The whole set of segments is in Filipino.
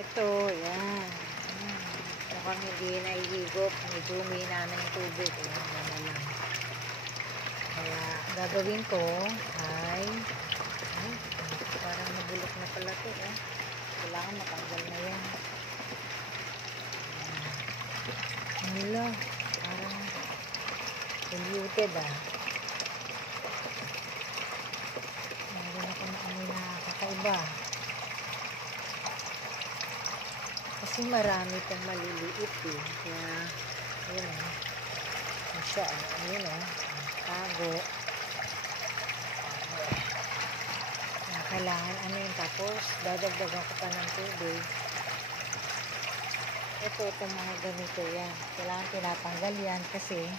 Ito, yan. Mukhang hindi naihigop. Medyo humina na yung tubig. Ayan, yan lang. Kaya, gagawin ko ay parang nabulok na pala ito. Kailangan matanggal na yan. Wala. Parang polluted Meron ako na amoy na kakaiba. Kasi marami pang maliliit Kaya, ayun Ano siya, ayun tago. Kailangan tapos dadagdagan ko pa ng tubig. Itong mga ganito yan. Kailangan tinatanggal yan kasi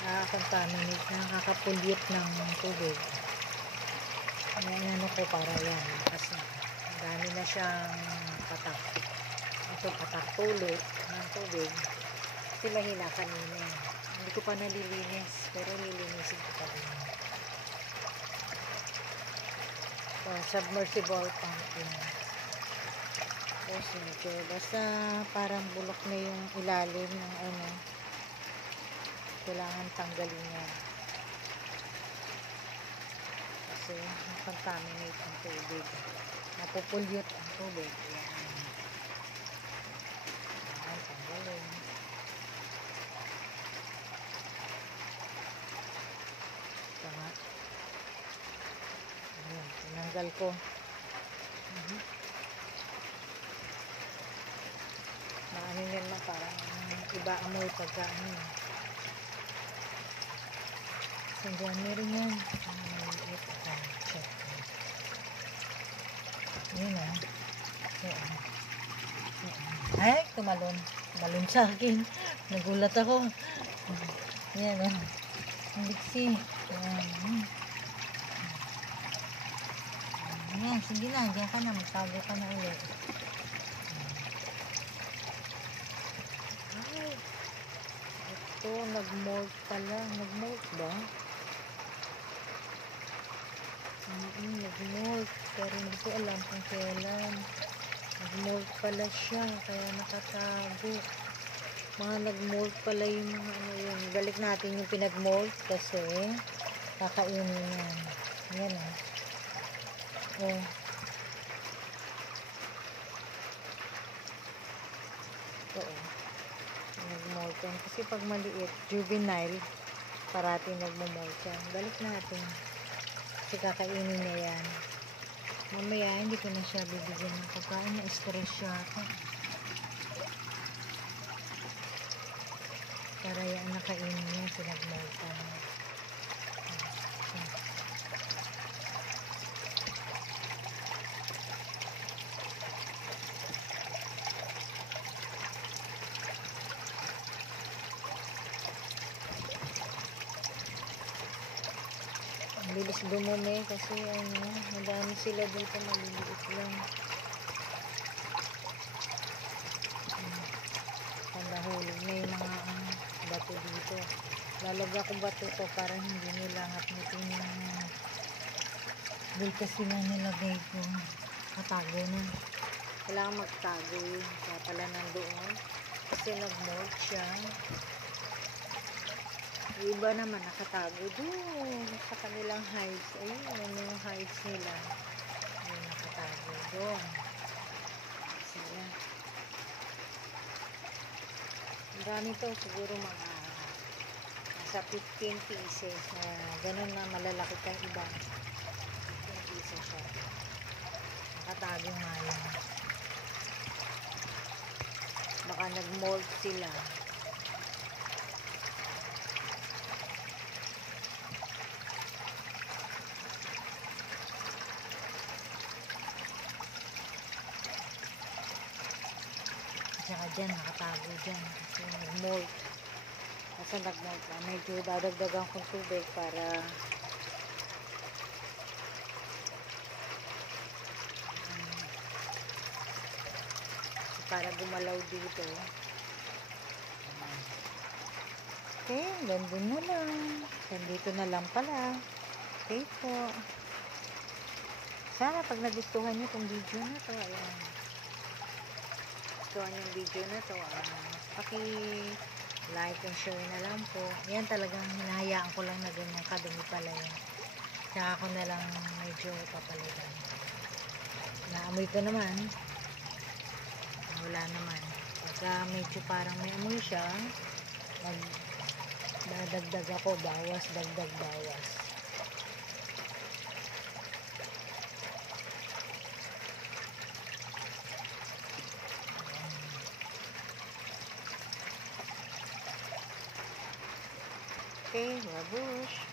nakaka-contaminate, nakaka-pollute ng tubig. Ano ko para yan. Kasi dami na siyang patak-tulo ng tubig. Kasi mahina kanina. Hindi ko pa nalilinis. Pero lilinisin ko pa rin. Submersible pump yun. Basta parang bulok na yung ilalim ng kailangan tanggalin yan kasi contaminate ang tubig, napupulyot ang tubig. Yan tanggalin. Tama. Ayan, tinanggal ko. Maano yan parang iba amoy pagka Sandyan meron yan. Yun Ay, tumalon sa akin. Nagulat ako. Yan ang liksi. Yan, sige na. Diyan ka na. Magtago ka na ulit. Ito, nag-molt pala. Nag-molt ba? Nag-molt. Pero hindi ko alam kung kailan. Nag-molt pala siya. Kaya nakatago. Mga nag-molt pala yung mga yun. Balik natin yung pinag-molt kasi kakainin yan. Yan Ito nag-molt yan. Kasi pag maliit, juvenile, parati nag-molt yan. Balik natin. Kasi kakainin niya yan. Mamaya, hindi ko na siya bibigyan ng pagkain. Na-stress siya ako. Para yan nakainin niya, pinag-molt yan. Bilis dumumi kasi madami sila dito, maliliit lang. Pandahulog na yung mga bato dito. Lalagyan ko bato to para hindi nila ngapnutin yung dito sila nilagay ko. Katago na. Kailangan magtago yun. Kaya pala nandoon. Kasi nag-mold siya. Yung iba naman nakatago doon sa kanilang hides. Ayun, yung hides nila. Ayun, nakatago doon. Sila. Marami to, siguro mga nasa 15 pieces na ganun na malalaki kang iba. 15 pieces siya. Nakatago nga yan. Baka nag-mold sila. Saka dyan, nakatago dyan kasi nag-mold. Kasi nag-mold na, medyo dadagdagan kong tubig para gumalaw dito. Okay, gandun na lang. Gandito na lang pala. Okay po. Sana pag nagustuhan nyo itong video na to, ayan. nagustuhan yung video na to, paki-like and share na lang po. Yan talagang hinahayaan ko lang na ganyan kadumi pala yun. Tsaka ako na lang medyo papalitan. Naamoy ko naman. Wala naman. Pagka medyo parang may amoy siya, magdadagdag ako, bawas, dagdag, bawas. Okay, babush.